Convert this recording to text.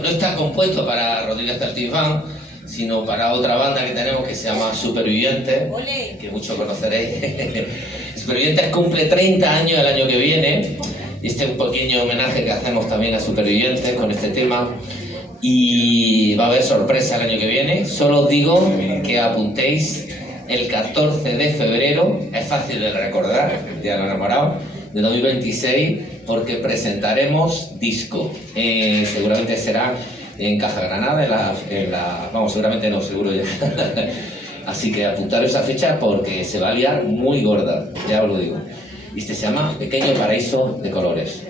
no está compuesto para Rodríguez Tartifán, sino para otra banda que tenemos que se llama Supervivientes, que muchos conoceréis. Supervivientes cumple 30 años el año que viene, y este es un pequeño homenaje que hacemos también a Supervivientes con este tema, y va a haber sorpresa el año que viene. Solo os digo que apuntéis el 14 de febrero, es fácil de recordar, el Día de los Enamorados, de 2026, porque presentaremos disco. Seguramente será en Caja Granada, vamos, seguramente no, seguro ya. Así que apuntar esa fecha porque se va a liar muy gorda, ya os lo digo. Y este se llama Pequeño Paraíso de Colores.